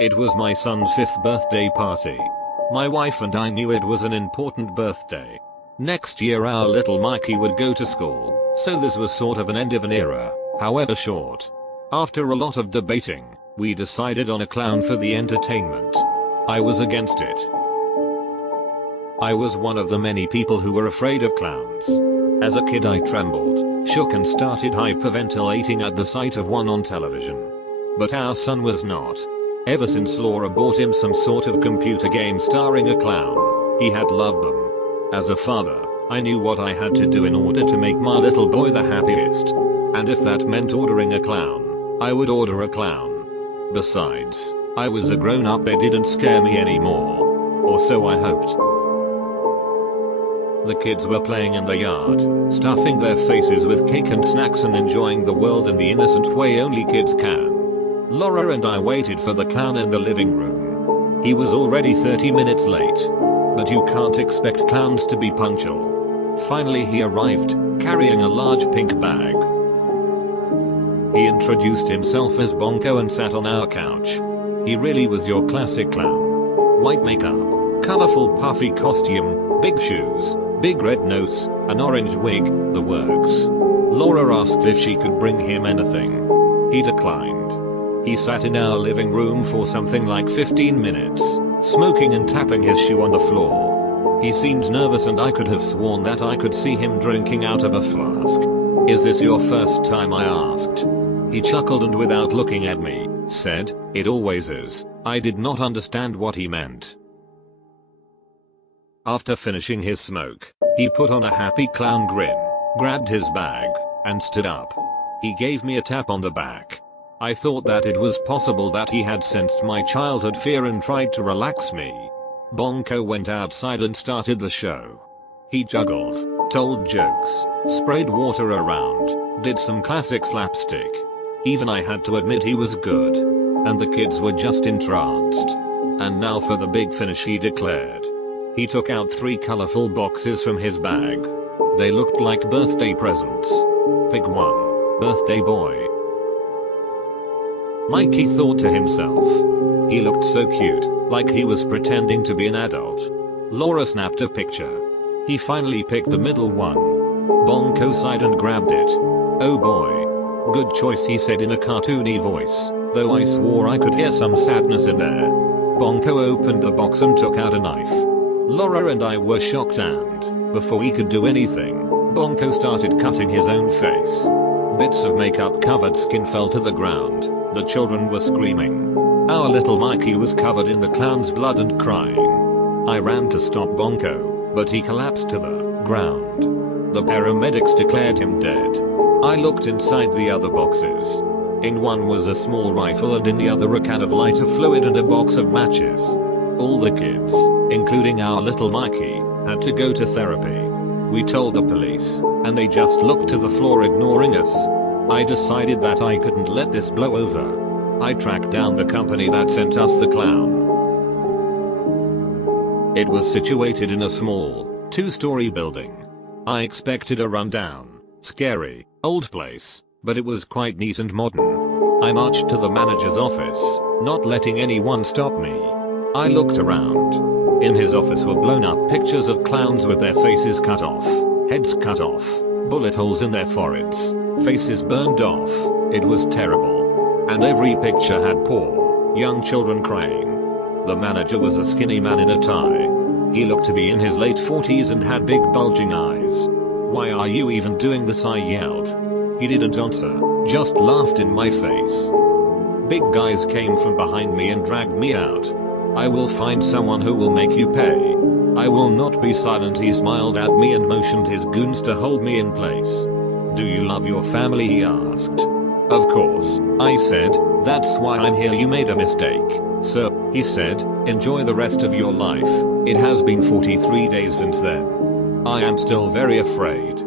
It was my son's 5th birthday party. My wife and I knew it was an important birthday. Next year our little Mikey would go to school, so this was sort of an end of an era, however short. After a lot of debating, we decided on a clown for the entertainment. I was against it. I was one of the many people who were afraid of clowns. As a kid I trembled, shook and started hyperventilating at the sight of one on television. But our son was not. Ever since Laura bought him some sort of computer game starring a clown, he had loved them. As a father, I knew what I had to do in order to make my little boy the happiest. And if that meant ordering a clown, I would order a clown. Besides, I was a grown up, they didn't scare me anymore. Or so I hoped. The kids were playing in the yard, stuffing their faces with cake and snacks and enjoying the world in the innocent way only kids can. Laura and I waited for the clown in the living room. He was already 30 minutes late. But you can't expect clowns to be punctual. Finally he arrived, carrying a large pink bag. He introduced himself as Bonko and sat on our couch. He really was your classic clown. White makeup, colorful puffy costume, big shoes, big red nose, an orange wig, the works. Laura asked if she could bring him anything. He declined. He sat in our living room for something like 15 minutes, smoking and tapping his shoe on the floor. He seemed nervous and I could have sworn that I could see him drinking out of a flask. "Is this your first time?" I asked. He chuckled and without looking at me, said, "It always is." I did not understand what he meant. After finishing his smoke, he put on a happy clown grin, grabbed his bag, and stood up. He gave me a tap on the back. I thought that it was possible that he had sensed my childhood fear and tried to relax me. Bonko went outside and started the show. He juggled, told jokes, sprayed water around, did some classic slapstick. Even I had to admit he was good. And the kids were just entranced. And now for the big finish, he declared. He took out 3 colorful boxes from his bag. They looked like birthday presents. Pick one, birthday boy. Mikey thought to himself. He looked so cute, like he was pretending to be an adult. Laura snapped a picture. He finally picked the middle one. Bonko sighed and grabbed it. "Oh boy. Good choice," he said in a cartoony voice, though I swore I could hear some sadness in there. Bonko opened the box and took out a knife. Laura and I were shocked and, before he could do anything, Bonko started cutting his own face. Bits of makeup covered skin fell to the ground. The children were screaming. Our little Mikey was covered in the clown's blood and crying. I ran to stop Bonko, but he collapsed to the ground. The paramedics declared him dead. I looked inside the other boxes. In one was a small rifle and in the other a can of lighter fluid and a box of matches. All the kids, including our little Mikey, had to go to therapy. We told the police, and they just looked to the floor ignoring us. I decided that I couldn't let this blow over. I tracked down the company that sent us the clown. It was situated in a small, 2-story building. I expected a rundown, scary, old place, but it was quite neat and modern. I marched to the manager's office, not letting anyone stop me. I looked around. In his office were blown up pictures of clowns with their faces cut off, heads cut off, bullet holes in their foreheads, faces burned off. It was terrible. And every picture had poor, young children crying. The manager was a skinny man in a tie. He looked to be in his late 40s and had big bulging eyes. "Why are you even doing this?" I yelled. He didn't answer, just laughed in my face. Big guys came from behind me and dragged me out. "I will find someone who will make you pay. I will not be silent." He smiled at me and motioned his goons to hold me in place. "Do you love your family?" he asked. "Of course," I said, "that's why I'm here." "You made a mistake, sir," he said. "Enjoy the rest of your life. It has been 43 days since then. I am still very afraid."